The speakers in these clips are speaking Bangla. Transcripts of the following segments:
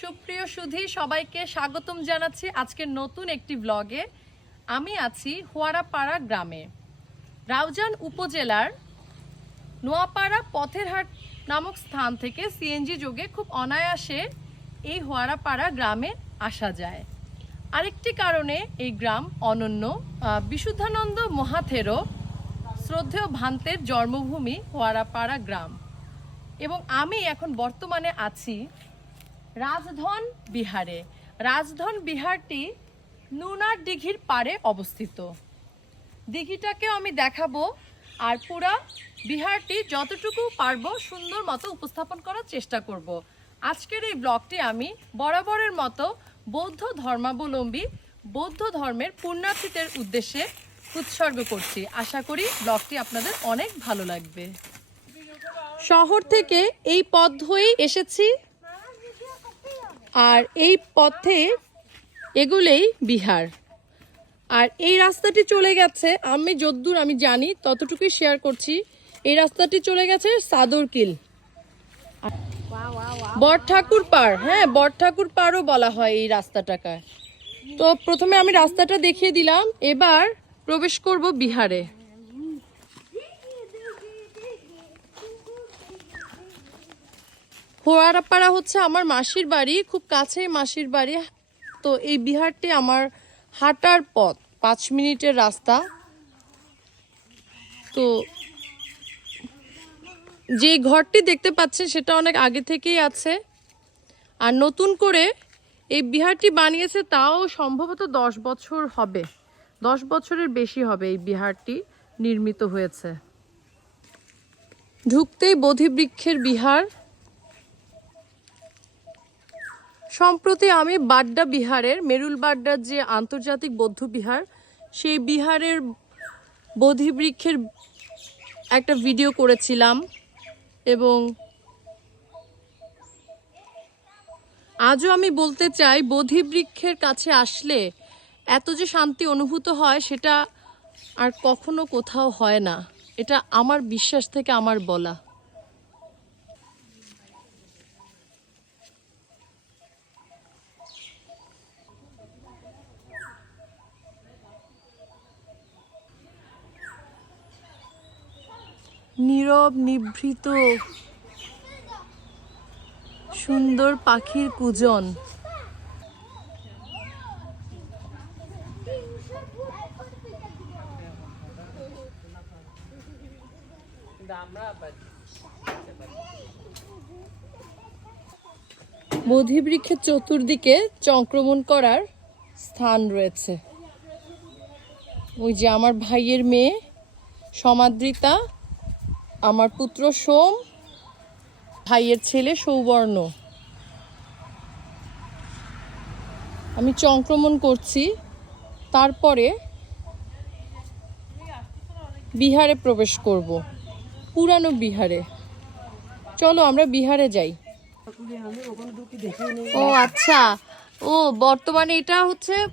সুপ্রিয় সুধী, সবাইকে স্বাগতম জানাচ্ছি আজকের নতুন একটি ব্লগে আমি আছি হোয়ারাপাড়া গ্রামে। রাউজান উপজেলার নোয়াপাড়া পথের হাট নামক স্থান থেকে সিএনজি যোগে খুব অনায়াসে এই হোয়ারাপাড়া গ্রামে আসা যায়। আরেকটি কারণে এই গ্রাম অনন্য বিশুদ্ধানন্দ মহাথেরো শ্রদ্ধেয় ভান্তের জন্মভূমি হোয়ারাপাড়া গ্রাম। এবং আমি এখন বর্তমানে আছি রাজধন বিহারে। রাজধন বিহারটি নুনার দিঘির পাড়ে অবস্থিত। দিঘিটাকেও আমি দেখাবো আর পুরা বিহারটি যতটুকু পারব সুন্দর মতো উপস্থাপন করার চেষ্টা করব। আজকের এই ব্লগটি আমি বরাবরের মতো বৌদ্ধ ধর্মাবলম্বী বৌদ্ধ ধর্মের পুণ্যার্থীদের উদ্দেশ্যে উৎসর্গ করছি। আশা করি ব্লগটি আপনাদের অনেক ভালো লাগবে। শহর থেকে এই পথ ধরেই এসেছি। আর এই পথে এগুলেই বিহার। আর এই রাস্তাটি চলে গেছে, আমি যদ্দূর আমি জানি, ততটুকুই শেয়ার করছি। এই রাস্তাটি চলে গেছে সাদরকিল। বট ঠাকুর পাড় হ্যাঁ বট ঠাকুর পাড়ও বলা হয় এই রাস্তাটাকে। তো প্রথমে আমি রাস্তাটা দেখিয়ে দিলাম, এবার প্রবেশ করব বিহারে। হোয়ারাপাড়া হচ্ছে আমার মাসির বাড়ি, খুব কাছে মাসির বাড়ি। তো এই বিহারটি আমার হাঁটার পথ, পাঁচ মিনিটের রাস্তা। তো যে ঘরটি দেখতে পাচ্ছেন সেটা অনেক আগে থেকেই আছে। আর নতুন করে এই বিহারটি বানিয়েছে তাও সম্ভবত দশ বছর হবে। দশ বছরের বেশি হবে এই বিহারটি নির্মিত হয়েছে। ঢুকতেই বোধিবৃক্ষের বিহার। সম্প্রতি আমি বাড্ডা বিহারের মেরুল বাড্ডার যে আন্তর্জাতিক বৌদ্ধ বিহার, সেই বিহারের বোধিবৃক্ষের একটা ভিডিও করেছিলাম এবং আজও আমি বলতে চাই, বোধিবৃক্ষের কাছে আসলে এত যে শান্তি অনুভূত হয় সেটা আর কখনো কোথাও হয় না। এটা আমার বিশ্বাস থেকে আমার বলা। নীরব, নিভৃত, সুন্দর পাখির কুজন। বোধিবৃক্ষের চতুর্দিকে চক্রমণ করার স্থান রয়েছে। ওই যে আমার ভাইয়ের মেয়ে সমাদৃতা আমার পুত্র সোম, ভাইয়ের ছেলে সৌবর্ণ। আমি চংক্রমণ করছি, তারপরে বিহারে প্রবেশ করব, পুরানো বিহারে। চলো আমরা বিহারে যাই। ও আচ্ছা। ও, বর্তমানে এটা হচ্ছে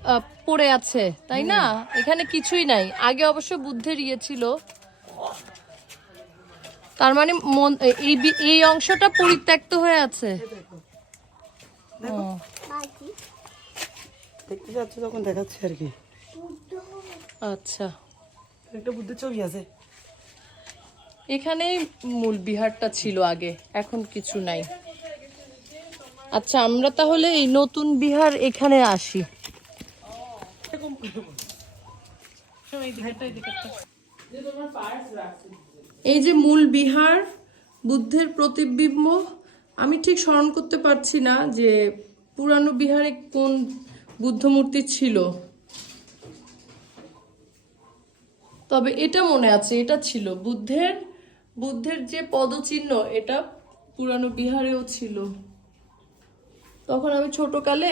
পড়ে আছে, তাই না? এখানে কিছুই নাই। আগে অবশ্য বুদ্ধের ইয়ে ছিল। তার মানে মন- এই অংশটা পরিত্যক্ত হয়ে আছে। ও, দেখতে যাচ্ছ তখন দেখাচ্ছে আর কি। আচ্ছা। একটা বুদ্ধের ছবি আছে। এখানেই মূল বিহারটা ছিল আগে এখন কিছু নাই। আচ্ছা আমরা তাহলে এই নতুন বিহার এখানে আসি। এই যে মূল বিহার, বুদ্ধের প্রতিবিম্ব, আমি ঠিক স্মরণ করতে পারছি না যে পুরানো বিহারে কোন বুদ্ধ মূর্তি ছিল। তবে এটা মনে আছে, এটা ছিল। বুদ্ধের বুদ্ধের যে পদচিহ্ন, এটা পুরানো বিহারেও ছিল। তখন আমি ছোটকালে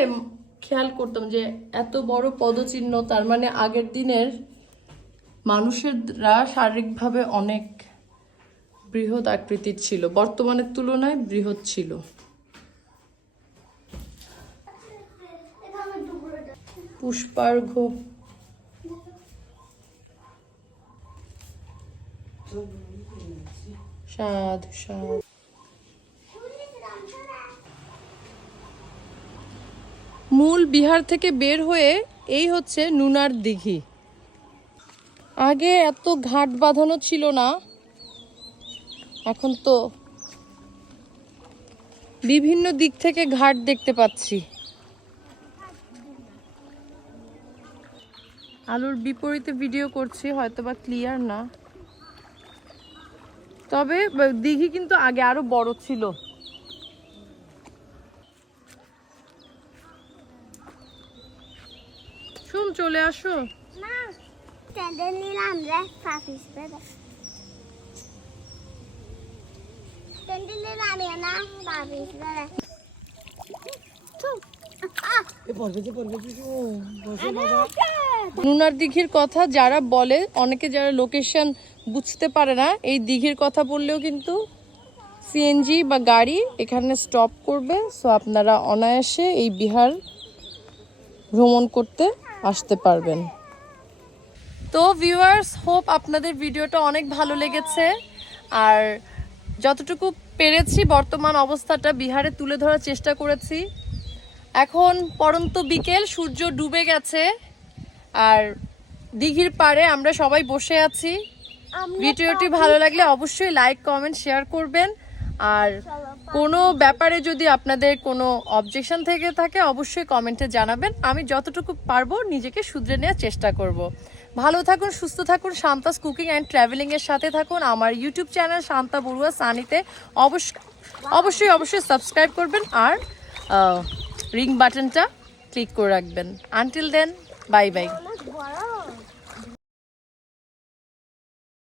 খেয়াল করতাম যে এত বড় পদচিহ্ন, তার মানে আগের দিনের মানুষেরা শারীরিকভাবে অনেক বৃহৎ আকৃতির ছিল। বর্তমানের তুলনায় বৃহৎ ছিল। পুষ্পার্ঘ সাধু সাধু। মূল বিহার থেকে বের হয়ে এই হচ্ছে নুনার দিঘি। আগে এত ঘাট বাঁধানো ছিল না। এখন তো বিভিন্ন দিক থেকে ঘাট দেখতে পাচ্ছি। আলুর বিপরীতে ভিডিও করছি হয়তো বা ক্লিয়ার না। তবে দিঘি কিন্তু আগে আরও বড় ছিল। শুন, চলে আসো। নিলাম রে পাপিস বেদা স্যান্ডেল নিলাম না পাপিস বেদা এ পড়বে যে পড়বে যে ও, বসে নুনার দিঘির কথা যারা বলে, অনেকে যারা লোকেশন বুঝতে পারে না, এই দিঘির কথা বললেও কিন্তু সিএনজি বা গাড়ি এখানে স্টপ করবে। সো আপনারা অনায়াসে এই বিহার ভ্রমণ করতে আসতে পারবেন। তো ভিউয়ার্স হোপ আপনাদের ভিডিওটা অনেক ভালো লেগেছে। আর যতটুকু পেরেছি বর্তমান অবস্থাটা বিহারে তুলে ধরার চেষ্টা করেছি। এখন পরন্ত বিকেল সূর্য ডুবে গেছে আর দিঘির পাড়ে আমরা সবাই বসে আছি। ভিডিওটি ভালো লাগলে অবশ্যই লাইক কমেন্ট শেয়ার করবেন। আর কোনো ব্যাপারে যদি আপনাদের কোনো অবজেকশন থেকে থাকে অবশ্যই কমেন্টে জানাবেন। আমি যতটুকু পারব নিজেকে শুধরে নেওয়ার চেষ্টা করব। ভালো থাকুন, সুস্থ থাকুন। শান্তাস কুকিং অ্যান্ড ট্রাভেলিংয়ের সাথে থাকুন। আমার ইউটিউব চ্যানেল শান্তা বড়ুয়া সানিতে অবশ্য অবশ্যই অবশ্যই সাবস্ক্রাইব করবেন আর রিং বাটনটা ক্লিক করে রাখবেন। আনটিল দেন বাই বাই